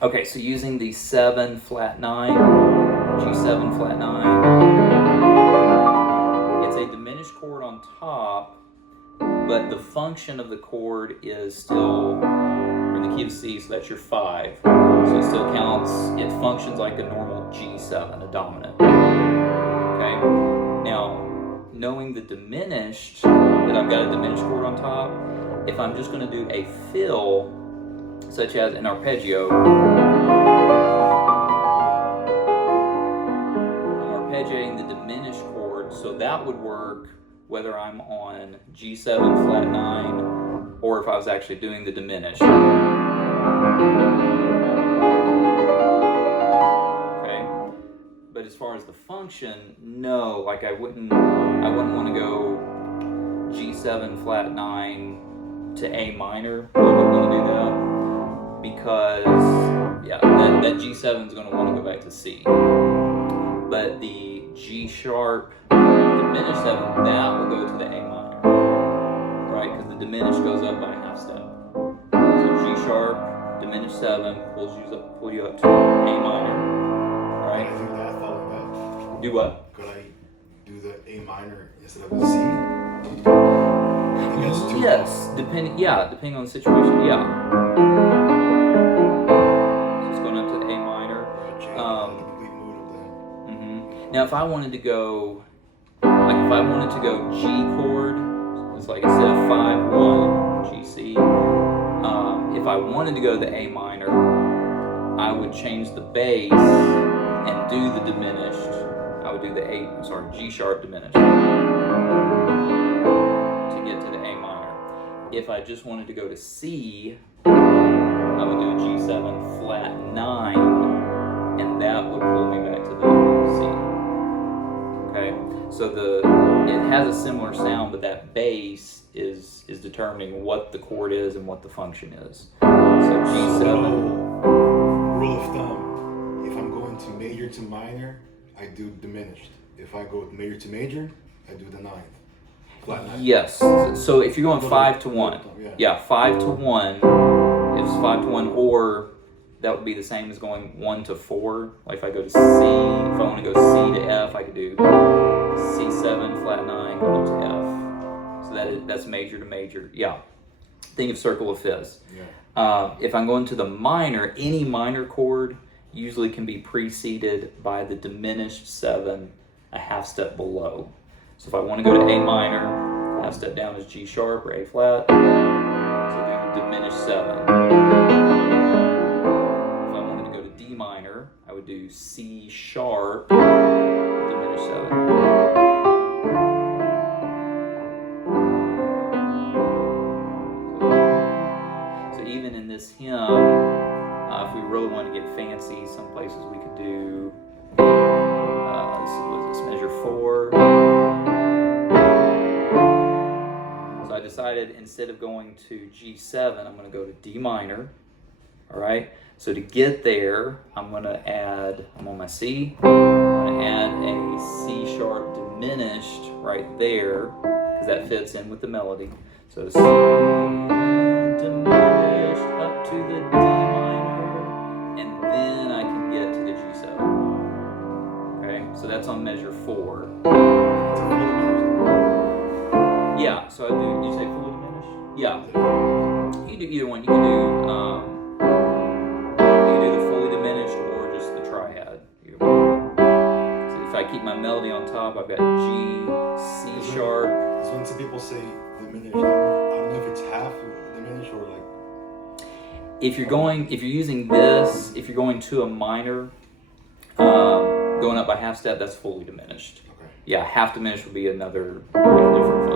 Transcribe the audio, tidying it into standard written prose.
Okay, so using the 7 flat 9, G7 flat 9, it's a diminished chord on top, but the function of the chord is still, or the key of C, so that's your 5. So it still counts, it functions like a normal G7, a dominant. Okay, now knowing the diminished, that I've got a diminished chord on top, if I'm just going to do a fill, such as an arpeggio, I'm arpeggiating the diminished chord, so that would work whether I'm on G7 flat 9 or if I was actually doing the diminished. Okay, but as far as the function, no, like I wouldn't want to go G7 flat 9 to A minor. I wouldn't want to do that because that G7 is going to want to go back to C. But the G sharp diminished 7, that will go to the A minor, right? Because the diminished goes up by a half step. So G sharp diminished 7 pull you up to A minor, right? Can I do that following that? Do what? Could I do the A minor instead of the C? Yes, depending on the situation, yeah. So it's going up to the A minor. Now, if I wanted to go, G chord, it's like instead of 5-1 G C. If I wanted to go to the A minor, I would change the bass and do the diminished. I would do the G sharp diminished to get to the A minor. If I just wanted to go to C, I would do a G7 flat 9, and that would pull me back to the C. Okay, so it has a similar sound, but that bass is determining what the chord is and what the function is. So G7. Rule of thumb: if I'm going to major to minor, I do diminished. If I go major to major, I do the 9th. Flat 9. Yes. So if you're going 5 to 1, 5 to 1. If it's 5 to 1, or that would be the same as going 1 to 4. Like if I go to C, if I want to go C to F, I could do C7 flat 9 go up to F. So that's major to major. Yeah. Think of circle of fifths. Yeah. If I'm going to the minor, any minor chord usually can be preceded by the diminished 7 a half step below. So if I want to go to A minor, half step down is G sharp or A flat. So do the diminished 7. If I wanted to go to D minor, I would do C sharp, diminished 7. So even in this hymn, if we really want to get fancy, some places we could do, this measure 4. So I decided instead of going to G7, I'm going to go to D minor. All right. So to get there, I'm on my C. I'm going to add a C sharp diminished right there because that fits in with the melody. So C diminished up to the D minor, and then I can get to the G7. Okay. So that's on measure 4. Yeah, so I do. You say fully diminished? Yeah. You can do either one. You can do the fully diminished or just the triad. So if I keep my melody on top, I've got G, C sharp. So when some people say diminished, I don't know if it's half diminished or like. If you're using this, if you're going to a minor, going up by half step, that's fully diminished. Okay. Yeah, half diminished would be another different